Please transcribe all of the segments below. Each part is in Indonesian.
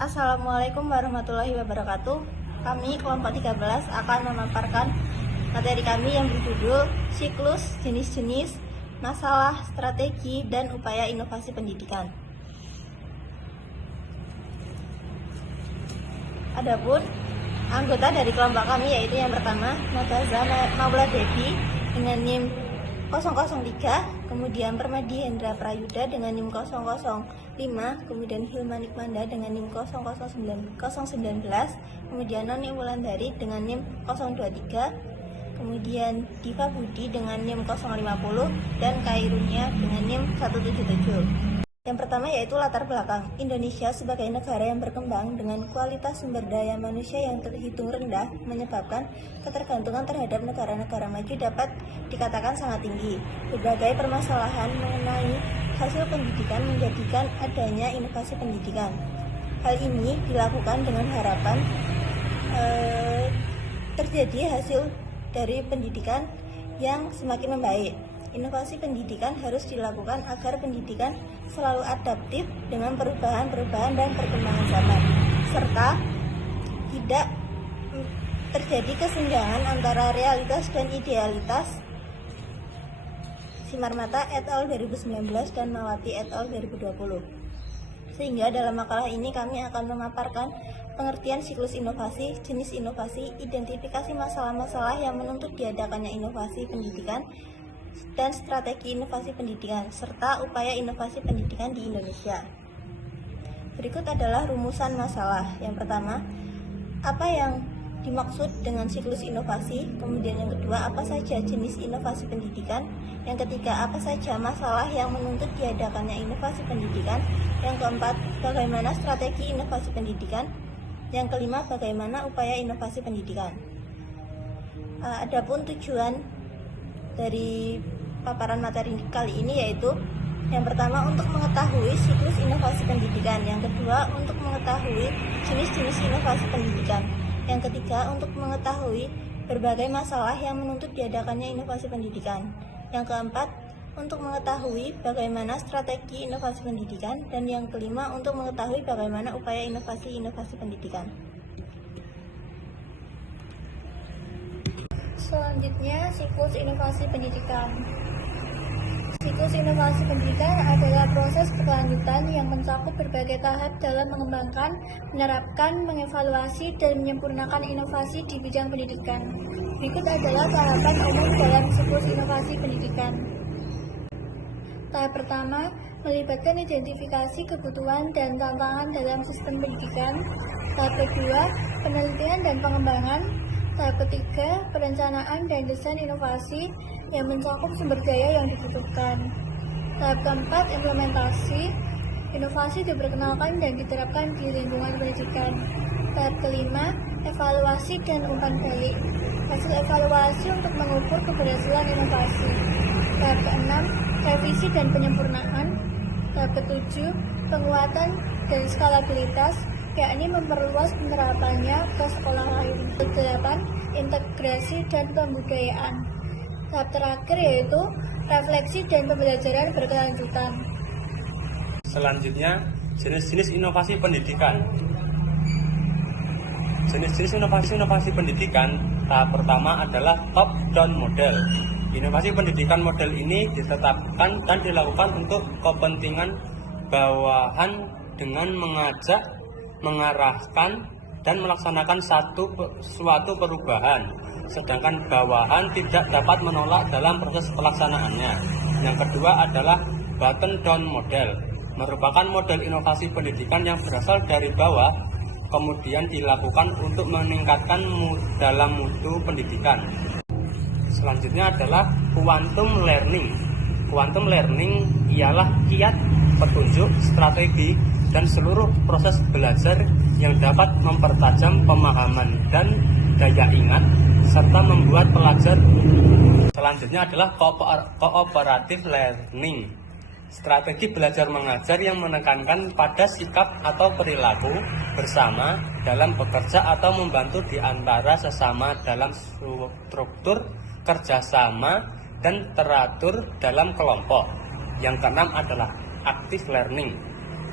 Assalamualaikum warahmatullahi wabarakatuh. Kami kelompok 13 akan memaparkan materi kami yang berjudul Siklus, Jenis-jenis, Masalah, Strategi, dan Upaya Inovasi Pendidikan. Adapun anggota dari kelompok kami yaitu yang pertama Nataza Maula Devi dengan NIM 003, kemudian Permadi Hendra Prayuda dengan NIM 005, kemudian Hilmanik Manda dengan NIM 019, kemudian Noni Wulandari dengan NIM 023, kemudian Diva Budi dengan NIM 050, dan Kairunia dengan NIM 177. Yang pertama yaitu latar belakang. Indonesia sebagai negara yang berkembang dengan kualitas sumber daya manusia yang terhitung rendah menyebabkan ketergantungan terhadap negara-negara maju dapat dikatakan sangat tinggi. Berbagai permasalahan mengenai hasil pendidikan menjadikan adanya inovasi pendidikan. Hal ini dilakukan dengan harapan terjadi hasil dari pendidikan yang semakin membaik. Inovasi pendidikan harus dilakukan agar pendidikan selalu adaptif dengan perubahan-perubahan dan perkembangan zaman, serta tidak terjadi kesenjangan antara realitas dan idealitas. Simarmata et al. 2019 dan Mawati et al. 2020. Sehingga dalam makalah ini kami akan memaparkan pengertian siklus inovasi, jenis inovasi, identifikasi masalah-masalah yang menuntut diadakannya inovasi pendidikan, dan strategi inovasi pendidikan, serta upaya inovasi pendidikan di Indonesia. Berikut adalah rumusan masalah. Yang pertama, apa yang dimaksud dengan siklus inovasi? Kemudian yang kedua, apa saja jenis inovasi pendidikan? Yang ketiga, apa saja masalah yang menuntut diadakannya inovasi pendidikan? Yang keempat, bagaimana strategi inovasi pendidikan? Yang kelima, bagaimana upaya inovasi pendidikan? Adapun tujuan dari paparan materi kali ini yaitu yang pertama untuk mengetahui siklus inovasi pendidikan, yang kedua untuk mengetahui jenis-jenis inovasi pendidikan, yang ketiga untuk mengetahui berbagai masalah yang menuntut diadakannya inovasi pendidikan, yang keempat untuk mengetahui bagaimana strategi inovasi pendidikan, dan yang kelima untuk mengetahui bagaimana upaya inovasi pendidikan. Selanjutnya, siklus inovasi pendidikan. Siklus inovasi pendidikan adalah proses berkelanjutan yang mencakup berbagai tahap dalam mengembangkan, menerapkan, mengevaluasi, dan menyempurnakan inovasi di bidang pendidikan. Berikut adalah tahapan umum dalam siklus inovasi pendidikan. Tahap pertama, melibatkan identifikasi kebutuhan dan tantangan dalam sistem pendidikan. Tahap kedua, penelitian dan pengembangan. Tahap ketiga, perencanaan dan desain inovasi yang mencakup sumber daya yang dibutuhkan. Tahap keempat, implementasi. Inovasi diperkenalkan dan diterapkan di lingkungan pendidikan. Tahap kelima, evaluasi dan umpan balik. Hasil evaluasi untuk mengukur keberhasilan inovasi. Tahap keenam, revisi dan penyempurnaan. Tahap ketujuh, penguatan dan skalabilitas, yakni memperluas penerapannya ke sekolah lain. Kedelapan, integrasi dan pembudayaan. Tahap terakhir yaitu refleksi dan pembelajaran berkelanjutan. Selanjutnya, jenis-jenis inovasi pendidikan. Jenis-jenis inovasi pendidikan, tahap pertama adalah top-down model. Inovasi pendidikan model ini ditetapkan dan dilakukan untuk kepentingan bawahan dengan mengajak, mengarahkan, dan melaksanakan suatu perubahan, sedangkan bawahan tidak dapat menolak dalam proses pelaksanaannya. Yang kedua adalah bottom-down model, merupakan model inovasi pendidikan yang berasal dari bawah, kemudian dilakukan untuk meningkatkan dalam mutu pendidikan. Selanjutnya adalah quantum learning. Quantum learning ialah kiat, petunjuk, strategi, dan seluruh proses belajar yang dapat mempertajam pemahaman dan daya ingat serta membuat pelajar. Selanjutnya adalah cooperative learning. Strategi belajar mengajar yang menekankan pada sikap atau perilaku bersama dalam bekerja atau membantu di antara sesama dalam struktur kerjasama dan teratur dalam kelompok. Yang keenam adalah active learning.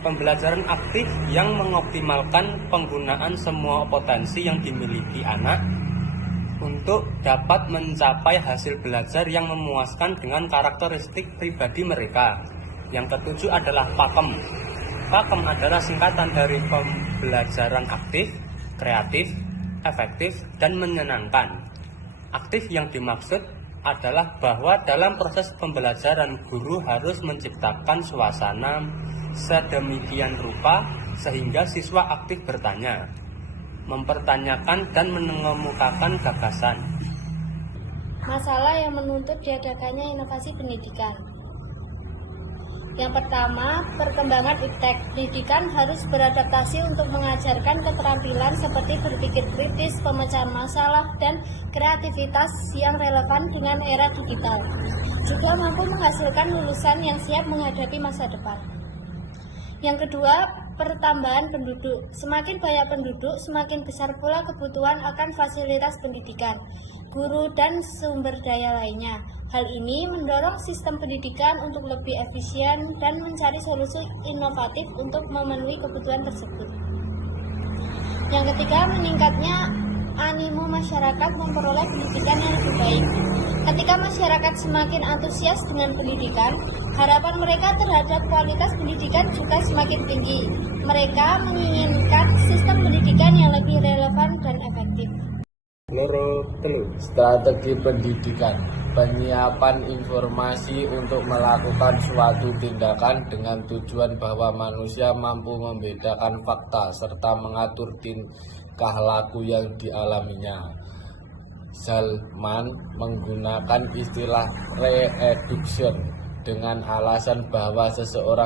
Pembelajaran aktif yang mengoptimalkan penggunaan semua potensi yang dimiliki anak untuk dapat mencapai hasil belajar yang memuaskan dengan karakteristik pribadi mereka. Yang ketujuh adalah PAKEM. PAKEM adalah singkatan dari pembelajaran aktif, kreatif, efektif, dan menyenangkan. Aktif yang dimaksud adalah bahwa dalam proses pembelajaran guru harus menciptakan suasana sedemikian rupa sehingga siswa aktif bertanya, mempertanyakan, dan mengemukakan gagasan. Masalah yang menuntut diadakannya inovasi pendidikan. Yang pertama, perkembangan iptek. Pendidikan harus beradaptasi untuk mengajarkan keterampilan seperti berpikir kritis, pemecahan masalah, dan kreativitas yang relevan dengan era digital. Juga mampu menghasilkan lulusan yang siap menghadapi masa depan. Yang kedua, pertambahan penduduk. Semakin banyak penduduk, semakin besar pula kebutuhan akan fasilitas pendidikan, guru, dan sumber daya lainnya. Hal ini mendorong sistem pendidikan untuk lebih efisien dan mencari solusi inovatif untuk memenuhi kebutuhan tersebut. Yang ketiga, meningkatnya animo masyarakat memperoleh pendidikan yang lebih baik. Ketika masyarakat semakin antusias dengan pendidikan, harapan mereka terhadap kualitas pendidikan juga semakin tinggi. Mereka menginginkan sistem pendidikan yang lebih relevan dan efektif. Strategi pendidikan, penyiapan informasi untuk melakukan suatu tindakan dengan tujuan bahwa manusia mampu membedakan fakta serta mengatur tingkah laku yang dialaminya. Zalman menggunakan istilah re-education dengan alasan bahwa seseorang